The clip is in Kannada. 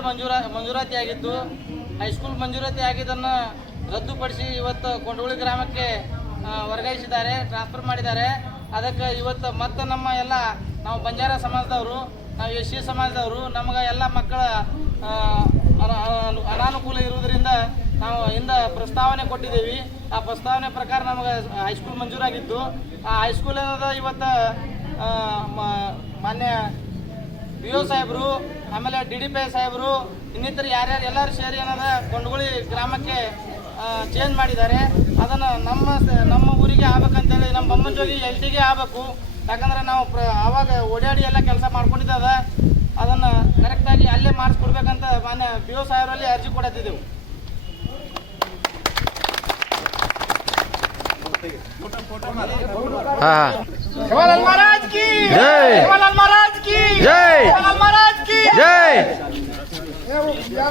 ಮಂಜೂರಾ ಮಂಜೂರಾತಿ ಆಗಿತ್ತು. ಹೈಸ್ಕೂಲ್ ಮಂಜೂರಾತಿ ಆಗಿದ್ದನ್ನು ರದ್ದುಪಡಿಸಿ ಇವತ್ತು ಕೊಂಡಗುಳಿ ಗ್ರಾಮಕ್ಕೆ ವರ್ಗಾಯಿಸಿದ್ದಾರೆ ಟ್ರಾನ್ಸ್ಫರ್ ಮಾಡಿದ್ದಾರೆ. ಅದಕ್ಕೆ ಇವತ್ತು ಮತ್ತೆ ನಮ್ಮ ಎಲ್ಲ ನಾವು ಬಂಜಾರ ಸಮಾಜದವರು, ನಾವು ಎಸ್ ಸಿ ಸಮಾಜದವರು, ನಮಗೆ ಎಲ್ಲ ಮಕ್ಕಳ ಅನ- ಅನ- ಅನಾನುಕೂಲ ಇರುವುದರಿಂದ ನಾವು ಹಿಂದೆ ಪ್ರಸ್ತಾವನೆ ಕೊಟ್ಟಿದ್ದೀವಿ. ಆ ಪ್ರಸ್ತಾವನೆ ಪ್ರಕಾರ ನಮಗೆ ಹೈಸ್ಕೂಲ್ ಮಂಜೂರಾಗಿತ್ತು. ಆ ಹೈಸ್ಕೂಲ್ ಏನದ ಇವತ್ತು ಮಾನ್ಯ ಬಿ ಒ ಸಾಹೇಬರು ಆಮೇಲೆ ಡಿ ಡಿ ಪಿ ಸಾಹೇಬರು ಇನ್ನಿತರ ಯಾರ್ಯಾರು ಎಲ್ಲರೂ ಸೇರಿ ಏನಾದ್ರೆ ಕೊಂಡಗುಳಿ ಗ್ರಾಮಕ್ಕೆ ಚೇಂಜ್ ಮಾಡಿದ್ದಾರೆ. ಅದನ್ನು ನಮ್ಮ ನಮ್ಮ ಊರಿಗೆ ಆಗ್ಬೇಕಂತೇಳಿ ನಮ್ಮ ಬೊಮ್ಮಂಜೋಗಿ ಎಲ್ ಟಿಗೆ ಆಗಬೇಕು. ಯಾಕಂದ್ರೆ ನಾವು ಪ್ರ ಆವಾಗ ಓಡಾಡಿ ಎಲ್ಲ ಕೆಲಸ ಮಾಡ್ಕೊಂಡಿದ್ದದ. ಅದನ್ನು ಕರೆಕ್ಟಾಗಿ ಅಲ್ಲೇ ಮಾಡಿಸ್ಕೊಡ್ಬೇಕಂತ ಮಾನ್ಯ ಪಿ ಒ ಸಾಹೇಬರಲ್ಲಿ ಅರ್ಜಿ ಕೊಡತ್ತಿದ್ದೆವು. ಹಾ Ei! Ei!